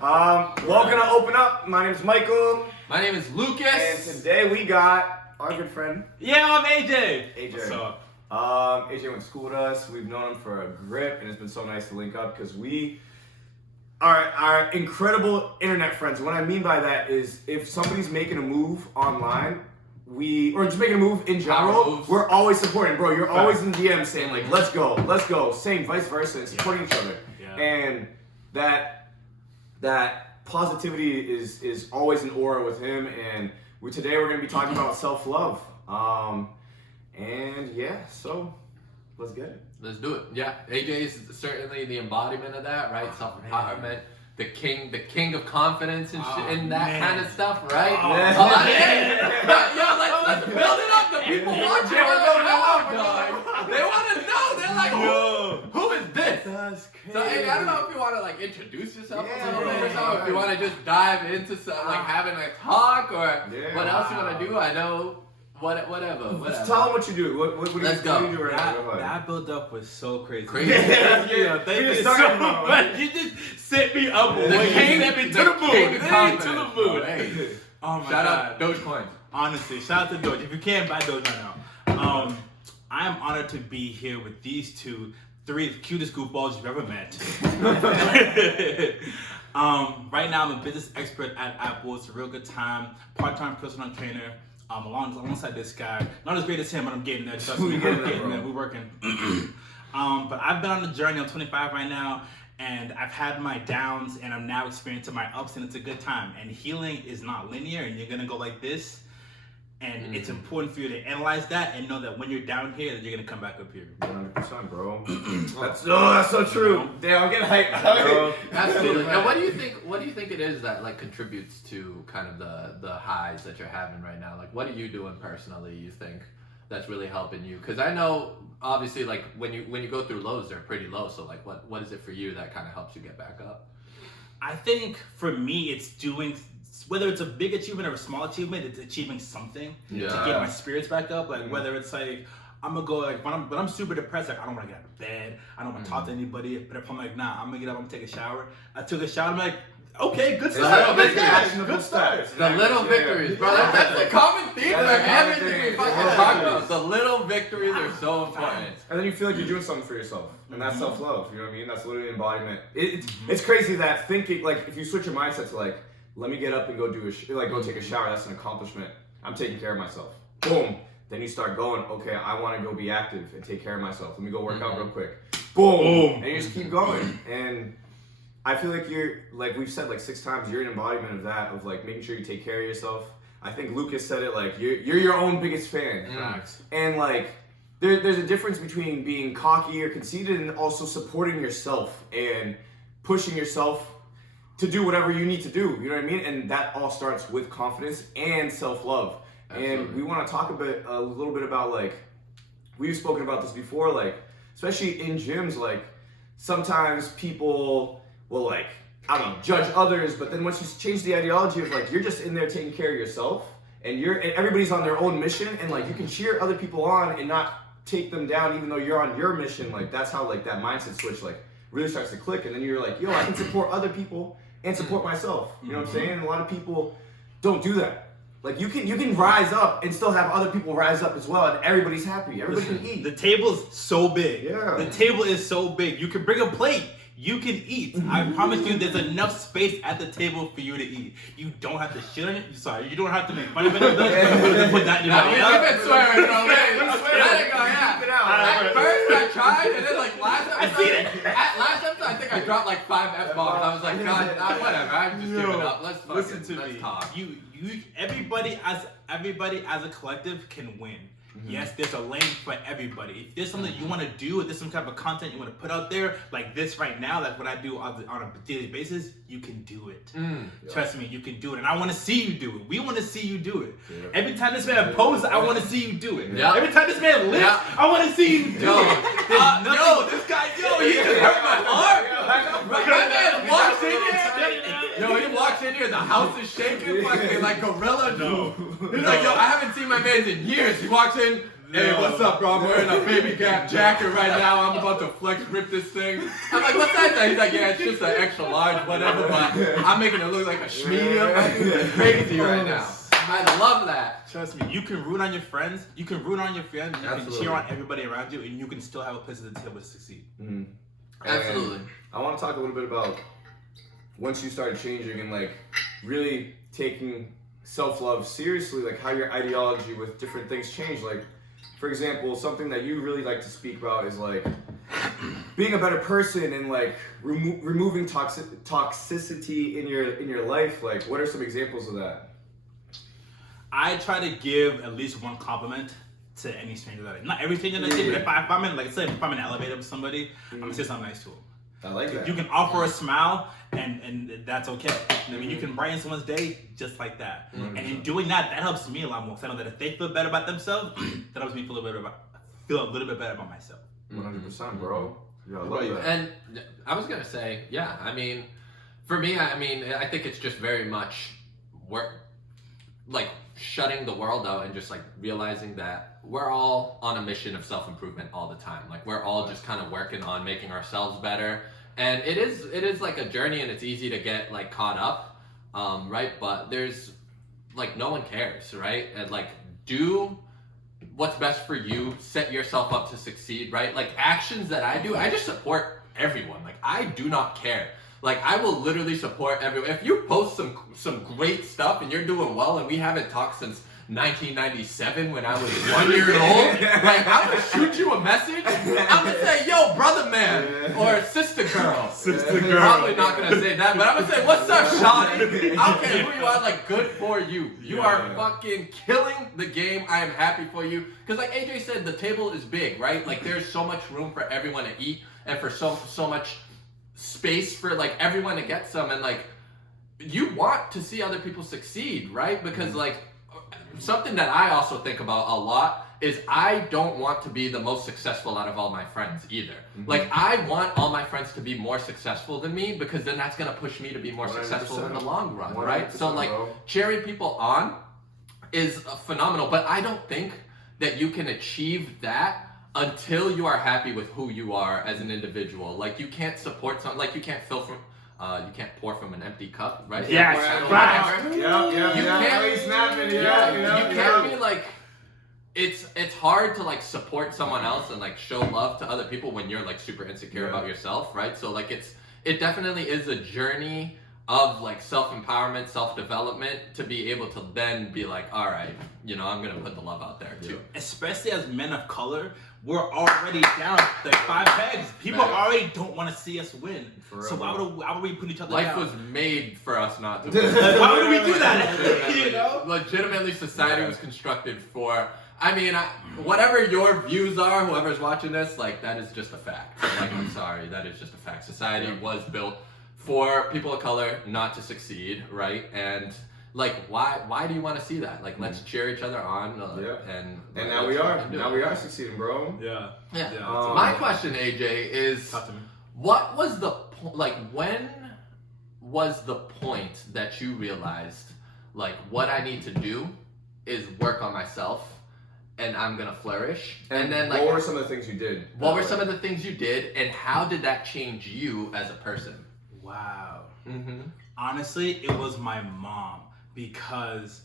Welcome to Open Up. My name is Michael. My name is Lucas. And today we got our good friend. Yeah, I'm AJ. AJ. What's up? AJ went to school with us. We've known him for a grip, and it's been so nice to link up because we are incredible internet friends. What I mean by that is if somebody's making a move online, or just making a move in general, we're always supporting. Bro, you're always in DMs saying like, let's go. Same, vice versa, and supporting each other. Yeah. And that positivity is always an aura with him. And today we're going to be talking about self-love. And yeah, so let's get it. Let's do it. Yeah, AJ is certainly the embodiment of that, right? Self-empowerment. The king of confidence and and that kind of stuff, right? Let's build it up. The people watching they want to know. They're like, who is this? That's crazy. So, hey, I don't know if you want to like introduce yourself a little bit or something. If you want to just dive into some, like having a talk or what else you want to do. I know. Whatever. Just tell them what you do. What do you do right now? That build up was so crazy. Crazy. Thank you so much. You just set me up. The king to the moon. Hey. Oh my Shout God. out Dogecoin. Honestly, shout out to Doge. If you can buy Doge right now. I am honored to be here with these three of the cutest goofballs you've ever met. Right now, I'm a business expert at Apple. It's a real good time. Part-time personal trainer. Alongside this guy, not as great as him, but I'm getting there. Trust me, I'm getting there. We're working. But I've been on the journey. I'm 25 right now, and I've had my downs, and I'm now experiencing my ups, and it's a good time. And healing is not linear, and you're gonna go like this. And it's important for you to analyze that and know that when you're down here, that you're gonna come back up here. 100%, bro. That's so true. Damn, I'm getting hyped. Absolutely. Now, what do you think it is that like contributes to kind of the highs that you're having right now? Like, what are you doing personally? You think that's really helping you? Because I know obviously like when you go through lows, they're pretty low. So like, what is it for you that kind of helps you get back up? I think for me, it's doing. Whether it's a big achievement or a small achievement, it's achieving something to get my spirits back up. Like whether it's like I'm gonna go like when I'm super depressed, like I don't want to get out of bed, I don't want to talk to anybody. But if I'm like, nah, I'm gonna get up, I'm gonna take a shower. I took a shower, I'm like, okay, good start. Good start. The little victories, bro. That's the common theme for everything we fucking talk about. The little victories are so important. And then you feel like you're doing something for yourself. And that's self-love, you know what I mean? That's literally embodiment. It's crazy that thinking, like if you switch your mindset to like, let me get up and go go take a shower. That's an accomplishment. I'm taking care of myself. Boom. Then you start going, okay, I want to go be active and take care of myself. Let me go work out real quick. Boom. And you just keep going. And I feel like you're, like we've said like 6 times, you're an embodiment of that, of like making sure you take care of yourself. I think Lucas said it like, you're your own biggest fan. And like, there's a difference between being cocky or conceited and also supporting yourself and pushing yourself to do whatever you need to do, you know what I mean? And that all starts with confidence and self-love. Absolutely. And we want to talk a little bit about like, we've spoken about this before, like, especially in gyms, like, sometimes people will like, I don't know, judge others, but then once you change the ideology of like, you're just in there taking care of yourself, and everybody's on their own mission, and like, you can cheer other people on and not take them down even though you're on your mission, like, that's how like that mindset switch like really starts to click, and then you're like, yo, I can support other people and support myself. You know what I'm saying? And a lot of people don't do that. Like you can rise up and still have other people rise up as well, and everybody's happy. Everybody can eat. The table's so big. Yeah. The table is so big. You can bring a plate. You can eat. I promise you, there's enough space at the table for you to eat. You don't have to shit on it. Sorry, you don't have to make fun of it. Put that in your mouth. We've been swearing all day. Let it go, yeah. At first I tried, and then like last episode, I think I dropped like 5 F-bombs. I was like, God, whatever. I'm just giving up. Let's talk. Everybody as a collective can win. Yes, there's a lane for everybody. If there's something you want to do, if there's some type of content you want to put out there, like this right now, like what I do on a daily basis, you can do it. Trust me, you can do it. And I want to see you do it. We want to see you do it. Yeah. Every time this man posts, I want to see you do it. Yeah. Every time this man lifts, I want to see you do it. This guy, he just hurt my heart. My man walks in here. He walks in here, the house is shaking, fucking like gorilla. No. He's like, yo, I haven't seen my man in years. He walks in, Hey, what's up, bro? I'm wearing a baby Gap jacket right now. I'm about to flex rip this thing. I'm like, what size is that? He's like, yeah, it's just an extra large, whatever, but I'm making it look like a medium. It's crazy right now. I love that. Trust me, you can root on your friends, you can root on your friends, you Absolutely. can cheer on everybody around you, and you can still have a place at the table to succeed. Mm-hmm. Absolutely. I want to talk a little bit about once you started changing and like really taking self-love seriously, like how your ideology with different things changed. Like, for example, something that you really like to speak about is like being a better person and like removing toxicity in your life. Like, what are some examples of that? I try to give at least one compliment to any stranger that not every stranger that I see, but if I'm in, like, say if I'm in an elevator with somebody, I'm gonna say something nice to them. I like that. You can offer a smile, and that's okay. I mean, you can brighten someone's day just like that. And in doing that, that helps me a lot more. Because I know that if they feel better about themselves, that helps me feel a little bit better about myself. 100%, bro. Yeah, I love that. And I was gonna say, yeah. I mean, for me, I think it's just very much like shutting the world out and just like realizing that we're all on a mission of self-improvement all the time. Like we're all just kind of working on making ourselves better, and it is like a journey, and it's easy to get like caught up, right? But there's like no one cares, right? And like do what's best for you, set yourself up to succeed, right? Like actions that I do, I just support everyone. Like I do not care. Like I will literally support everyone. If you post some great stuff and you're doing well, and we haven't talked since 1997 when I was 1 year old, like I'm gonna shoot you a message. I'm gonna say, "Yo, brother man," or "sister girl." Sister girl. Probably not gonna say that, but I'm gonna say, "What's up, Shawty?" I don't care who you are. Like, good for you. You are fucking killing the game. I am happy for you. Because like AJ said, the table is big, right? Like there's so much room for everyone to eat, and for so much space for like everyone to get some, and like you want to see other people succeed, right? Because like something that I also think about a lot is I don't want to be the most successful out of all my friends either. Like I want all my friends to be more successful than me, because then that's gonna push me to be more 100%. successful in the long run, right? So like bro. cheering people on is phenomenal, but I don't think that you can achieve that until you are happy with who you are as an individual. Like you can't support something, like you can't you can't pour from an empty cup, right? Yes, Whatever. Yeah. You can't- snapping. You can't be like, it's hard to like support someone else and like show love to other people when you're like super insecure about yourself, right? So like it definitely is a journey of like self-empowerment, self-development, to be able to then be like, all right, I'm gonna put the love out there too. Especially as men of color, we're already down like 5 pegs. People already don't want to see us win. So why would we put each other Life down? was made for us not to win. Why would we do that? You know? Legitimately, society was constructed for. I mean, whatever your views are, whoever's watching this, like that is just a fact. Like, I'm sorry, that is just a fact. Society was built for people of color not to succeed, right? And like, why do you want to see that? Like, let's cheer each other on, and now we are succeeding, bro. Yeah. Yeah. My question, AJ, is Talk to me. what was the like? When was the point that you realized like what I need to do is work on myself, and I'm gonna flourish? And then like, what were some of the things you did? What were some of the things you did, and how did that change you as a person? Wow. Honestly, it was my mom, because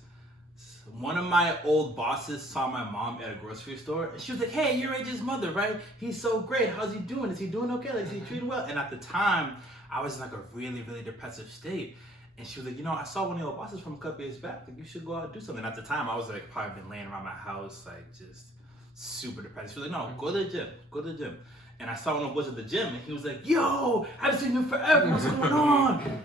one of my old bosses saw my mom at a grocery store, and she was like, "Hey, you're AJ's mother, right? He's so great. How's he doing? Is he doing okay? Like, is he treated well?" And at the time, I was in like a really, really depressive state. And she was like, "I saw one of your bosses from a couple years back. Like, you should go out and do something." At the time, I was like, probably been laying around my house, like just super depressed. She was like, "No, go to the gym. Go to the gym." And I saw one of the boys at the gym, and he was like, "Yo, I haven't seen you forever. What's going on?"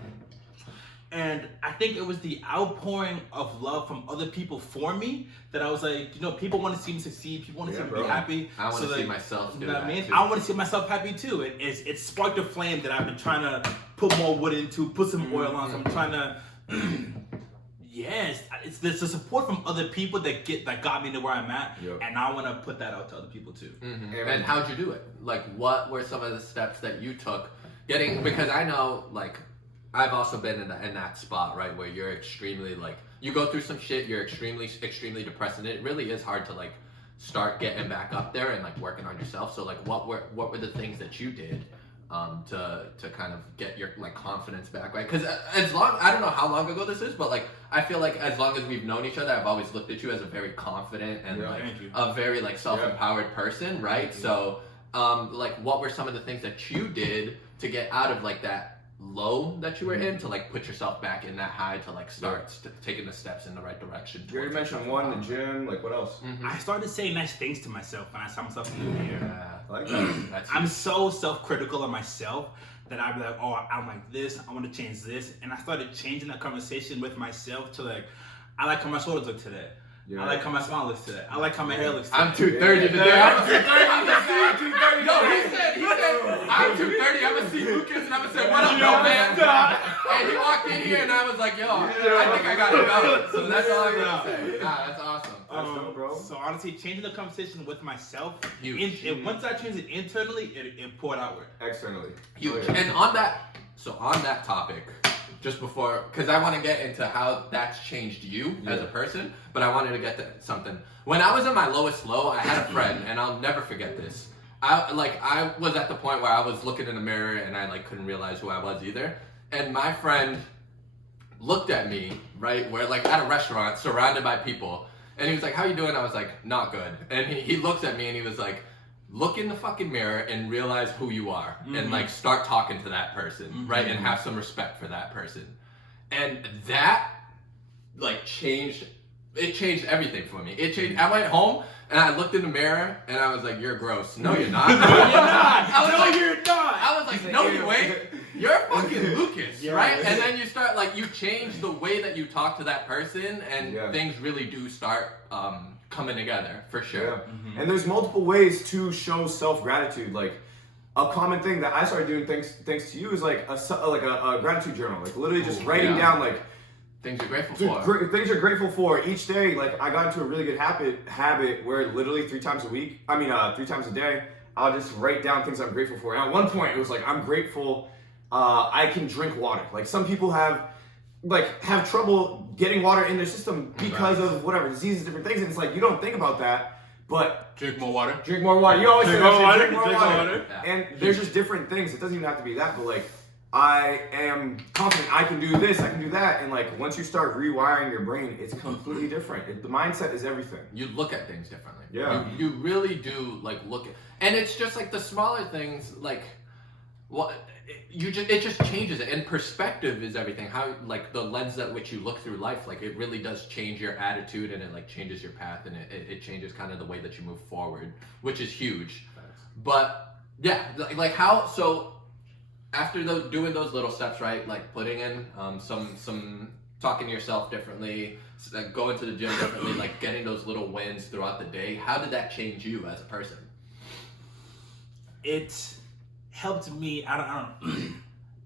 And I think it was the outpouring of love from other people for me that I was like, people want to see me succeid. People want to see me be happy. I want to see like, myself do what that I mean? too. I want to see myself happy too. It sparked a flame that I've been trying to put more wood into, put some oil on. So I'm trying to, it's the support from other people that got me to where I'm at, and I want to put that out to other people too. And how'd you do it? Like, what were some of the steps that you took? Because I know, like, I've also been in that spot, right, where you're extremely like, you go through some shit, you're extremely depressed, and it really is hard to like start getting back up there and like working on yourself. So like what were the things that you did to kind of get your like confidence back, right? Because I don't know how long ago this is, but like I feel like as long as we've known each other, I've always looked at you as a very confident and like a very like self-empowered person, right? So like what were some of the things that you did to get out of like that low that you were in to like put yourself back in that high to like start taking the steps in the right direction? You already mentioned one, the gym, like what else? I started saying nice things to myself when I saw myself in the mirror. I like that. I'm so self-critical of myself that I'd be like, oh, I'm like this, I want to change this. And I started changing that conversation with myself to like, I like how my shoulders look today. I like how my smile looks today. I like how my hair looks today. I'm 230 today. I'm 230. No, he said, I'm 230. I'm gonna see Lucas and I'm gonna say, what up, yo, man? And he walked in here and I was like, yo, I think I got it going. So that's all I'm gonna say. Nah, that's awesome. Bro. So honestly, changing the conversation with myself, Huge. once I changed it internally, it poured outward. Externally. Huge. And on that topic, just before, because I want to get into how that's changed you as a person, but I wanted to get to something. When I was in my lowest low, I had a friend, and I'll never forget this. I was at the point where I was looking in the mirror and I like couldn't realize who I was either. And my friend looked at me, right, where like at a restaurant surrounded by people, and he was like, how you doing? I was like, not good. And he looks at me and he was like, look in the fucking mirror and realize who you are and like start talking to that person, right? And have some respect for that person. And that like changed everything for me. I went home and I looked in the mirror and I was like, you're gross. No, you're not. No, you're not. You're not. I was like, no, you ain't. You're fucking Lucas, right? And then you start like, you change the way that you talk to that person and things really do start coming together for sure. And there's multiple ways to show self-gratitude. Like a common thing that I started doing thanks to you is like a gratitude journal. Like literally just writing down like things you're grateful for. Things you're grateful for each day. Like I got into a really good habit where literally 3 times a day, I'll just write down things I'm grateful for. And at one point it was like, I'm grateful I can drink water. Like some people have trouble getting water in their system because of whatever diseases, different things, and it's like you don't think about that, but drink more water. You always say that shit, drink more water. Yeah. And there's just different things. It doesn't even have to be that, but like I am confident I can do this, I can do that, and like once you start rewiring your brain, it's completely different. The mindset is everything. You look at things differently. Yeah. You really do like look at, and it's just like the smaller things like what. It just changes it, and perspective is everything. How like the lens at which you look through life, like it really does change your attitude, and it like changes your path, and it changes kind of the way that you move forward, which is huge. But yeah, like how so after doing those little steps, right? Like putting in some talking to yourself differently, like going to the gym differently, like getting those little wins throughout the day. How did that change you as a person? It helped me,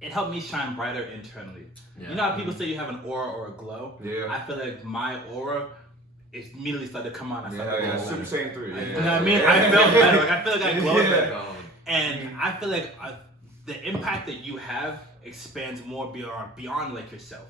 it helped me shine brighter internally. Yeah. You know how people say you have an aura or a glow? Yeah. I feel like my aura is immediately started to come on. Super Saiyan 3. You know what I mean? I felt better. Like, I feel like I glowed better. Um, And I feel like the impact that you have expands more beyond like yourself.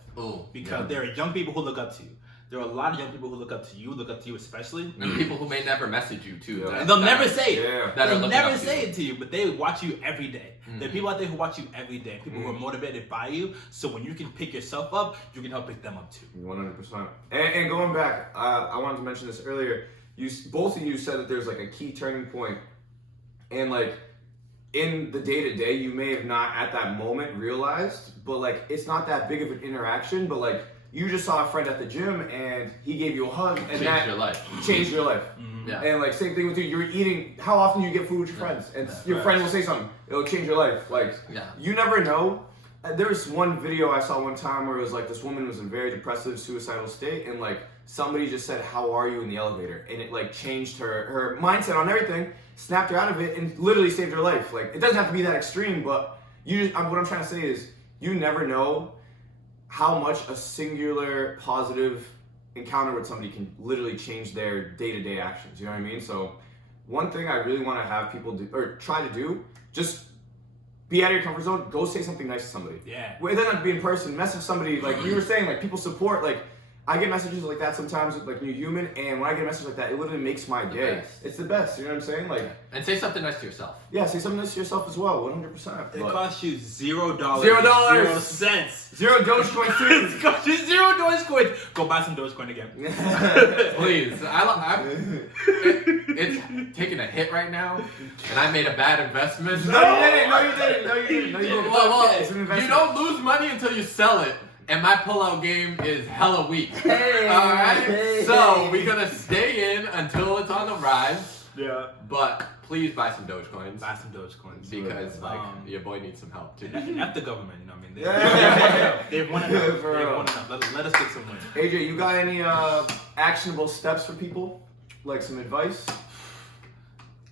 Because there are young people who look up to you. There are a lot of young people who look up to you especially. And people who may never message you too. Yeah. They'll never say it. Yeah. They'll never say it to you, but they watch you every day. There are people out there who watch you every day. People who are motivated by you. So when you can pick yourself up, you can help pick them up too. 100%. And going back, I wanted to mention this earlier. Both of you said that there's like a key turning point, and like in the day-to-day, you may have not at that moment realized, but like it's not that big of an interaction, but like you just saw a friend at the gym and he gave you a hug and changed your life. Changed your life. Yeah. And like same thing with you, you're eating, how often do you get food with your friends? And your friend will say something, it'll change your life. Like, you never know. There was one video I saw one time where it was like this woman was in a very depressive, suicidal state, and like somebody just said, how are you in the elevator? And it like changed her mindset on everything, snapped her out of it, and literally saved her life. Like, it doesn't have to be that extreme, but what I'm trying to say is, you never know how much a singular positive encounter with somebody can literally change their day-to-day actions. You know what I mean? So one thing I really want to have people do, or try to do, just be out of your comfort zone. Go say something nice to somebody. Yeah. Well, it doesn't have to be in person. Message somebody. Like you were saying, like people support. Like I get messages like that sometimes with like New Human, and when I get a message like that, it literally makes my day. best. It's the best, you know what I'm saying? Like, And say something nice to yourself. yeah, say something nice to yourself as well, 100%. It But costs you $0. $0. 0 cents. Zero Dogecoin too. It costs you $0 Dogecoin. Go buy some Dogecoin again. Please, it's taking a hit right now, and I made a bad investment. No, you didn't. No, you didn't. No, you didn't. No, you didn't. Well, It's an investment. you don't lose money until you sell it, and my pullout game is hella weak. Hey, All right, hey, so hey. we're gonna stay in until it's on the rise. Yeah. But please buy some Dogecoins Buy some Dogecoins. because your boy needs some help too. And F the government, you know what I mean? Yeah. They've won enough. For They've real. won enough. Let us get some wins. AJ, you got any actionable steps for people? Like some advice?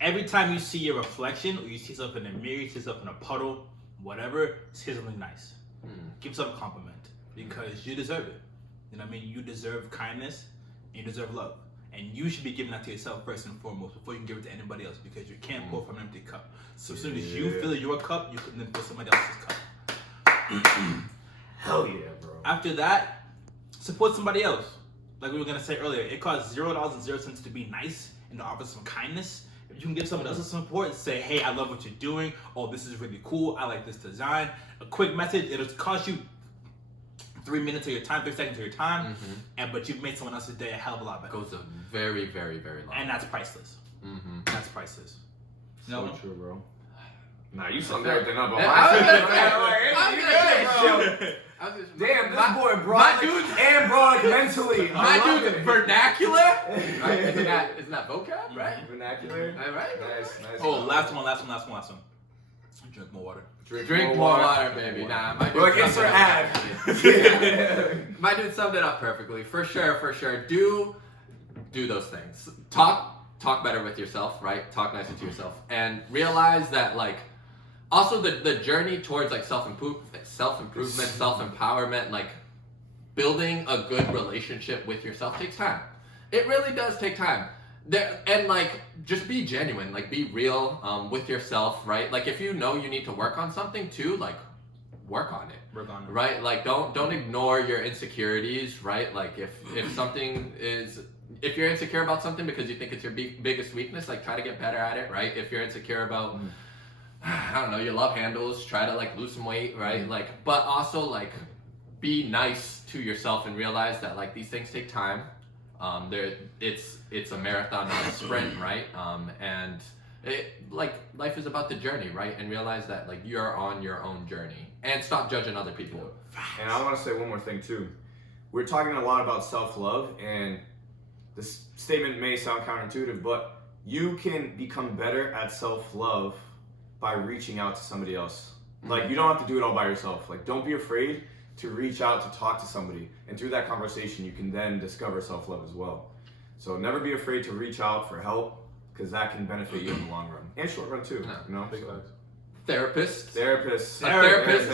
Every time you see your reflection, or you see yourself in a mirror, you see yourself in a puddle, whatever, say something nice. Give yourself a compliment because you deserve it. You know what I mean? You deserve kindness and you deserve love. And you should be giving that to yourself first and foremost before you can give it to anybody else because you can't pour from an empty cup. So as soon as you fill your cup, you can then fill somebody else's cup. Hell yeah, bro. After that, support somebody else. Like we were gonna say earlier, it costs $0.00 to be nice and to offer some kindness. If you can give someone else some support and say, hey, I love what you're doing. Oh, this is really cool. I like this design. A quick message, it'll cost you 3 minutes of your time, 30 seconds of your time, but you've made someone else's day a hell of a lot better. Goes a very, very, very long. And that's priceless. That's priceless. You know? So true, bro. Nah, you summed everything up. I was gonna say, Damn, this boy brought and brought mentally. My dude's vernacular. Right? Isn't that vocab, right? Vernacular. All right. Nice. Oh, last one. Drink more water. Drink more water, baby. Nah, my dude. We're like, insert ad. My dude summed it up perfectly. For sure. Do those things. Talk better with yourself, right? Talk nicer to yourself, and realize that like. Also, the journey towards like self-improvement, self-empowerment, like building a good relationship with yourself takes time. It really does take time. And like, just be genuine, like be real with yourself, right? Like if you know you need to work on something too, like work on it. Right? Like don't ignore your insecurities, right? Like if something is, if you're insecure about something because you think it's your biggest weakness, like try to get better at it, right? If you're insecure about I don't know, your love handles, try to like lose some weight, right? Like, but also like be nice to yourself and realize that like these things take time. It's a marathon, not a sprint, right? And like life is about the journey, right? And realize that like you're on your own journey and stop judging other people. And I want to say one more thing too. We're talking a lot about self-love, and this statement may sound counterintuitive, but you can become better at self-love by reaching out to somebody else. Like, you don't have to do it all by yourself. Like, don't be afraid to reach out to talk to somebody. And through that conversation, you can then discover self-love as well. So never be afraid to reach out for help, because that can benefit you in the long run. And short run too, you know? So. Therapist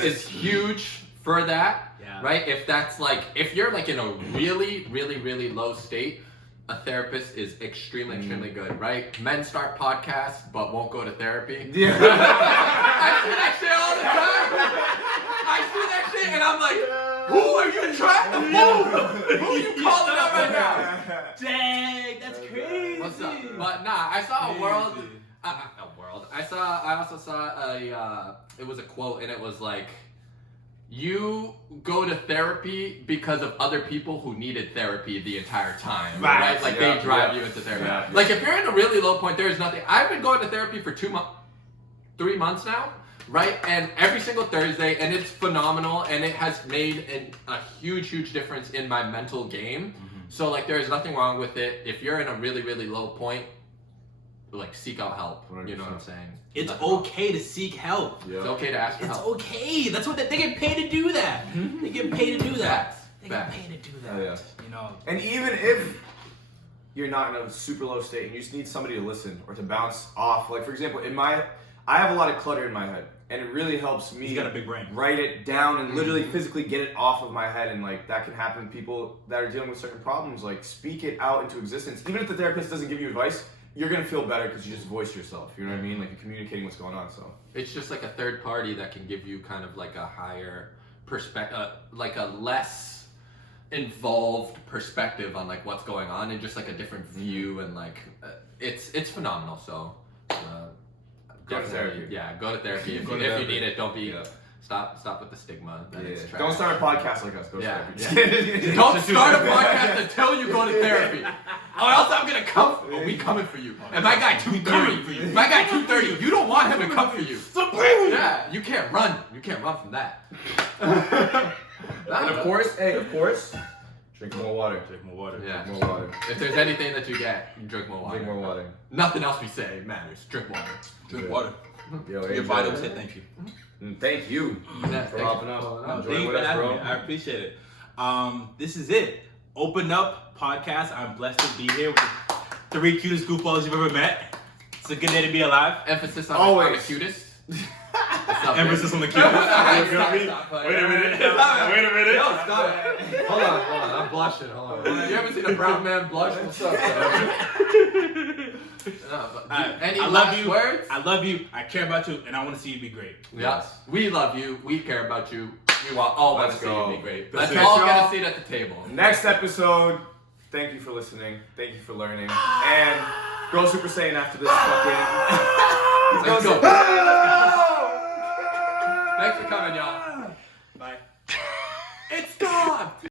is huge for that, right? If that's like, if you're like in a really, really, really low state, a therapist is extremely good, right? Men start podcasts but won't go to therapy. Yeah. I see that shit all the time. I see that shit and I'm like, who are you trying to move? Who are you calling out right now? Dang, that's crazy. What's up? But nah, I saw a world. I also saw it was a quote and it was like, you go to therapy because of other people who needed therapy the entire time, right? Like they drive you into therapy. Yeah. Like if you're in a really low point, there's nothing. I've been going to therapy for 3 months now, right? And every single Thursday, and it's phenomenal, and it has made a huge difference in my mental game. So like there's nothing wrong with it. If you're in a really, really low point, like seek out help. 100%. You know what I'm saying? It's okay to seek help. Yeah. It's okay to ask for help. It's okay. That's what they get paid to do that. They get paid to do that. They get paid to do that. Yeah. You know. And even if you're not in a super low state and you just need somebody to listen or to bounce off, like for example, I have a lot of clutter in my head, and it really helps me. He's got a big brain. Write it down and literally physically get it off of my head, and like that can happen to people that are dealing with certain problems. Like speak it out into existence. Even if the therapist doesn't give you advice, you're gonna feel better because you just voice yourself. You know what I mean? Like you're communicating what's going on. So it's just like a third party that can give you kind of like a higher perspective, like a less involved perspective on like what's going on and just like a different view and like it's phenomenal. So Go to definitely, therapy. yeah, go to therapy if Go you, to if you therapy. need it. Don't be Yeah. stop with the stigma. That Yeah. it's trash. Don't start a podcast like us. Go to Yeah, therapy. Don't start a podcast until you go to therapy. Or else I'm gonna come. Oh, we coming for you. And my guy 230. My guy 230. You don't want him to come for you. Yeah, you can't run. You can't run from that. And of course, drink more water. Drink more water. Yeah. Drink more water. If there's anything that you get, you drink more water. Drink more water. Nothing else we say matters. Drink water. Drink water. Yo, Your enjoy body it. will say thank you. And thank you Yeah, for thank hopping you. up. Thank you Enjoying for with us, having bro. me. I appreciate it. This is it. Open Up Podcast. I'm blessed to be here with the 3 cutest goofballs you've ever met. It's a good day to be alive. Emphasis on Always. the cutest. What's up, Emphasis on the Stop, cutest. stop, Wait stop. a minute. Stop it. Wait a minute. Yo, stop it. Hold on. I'm blushing. Hold on. You ever seen a brown man blush? What's up, bro? No, but any I love last you. words? I love you. I care about you, and I want to see you be great. Yes. We love you. We care about you. We all want to Let's see go. you be great. Let's Let's go. all get a seat at the table. Next episode. Thank you for listening. Thank you for learning. And go Super Saiyan after this fucking. Let's go. go. Thanks for coming, y'all. Bye. It's gone.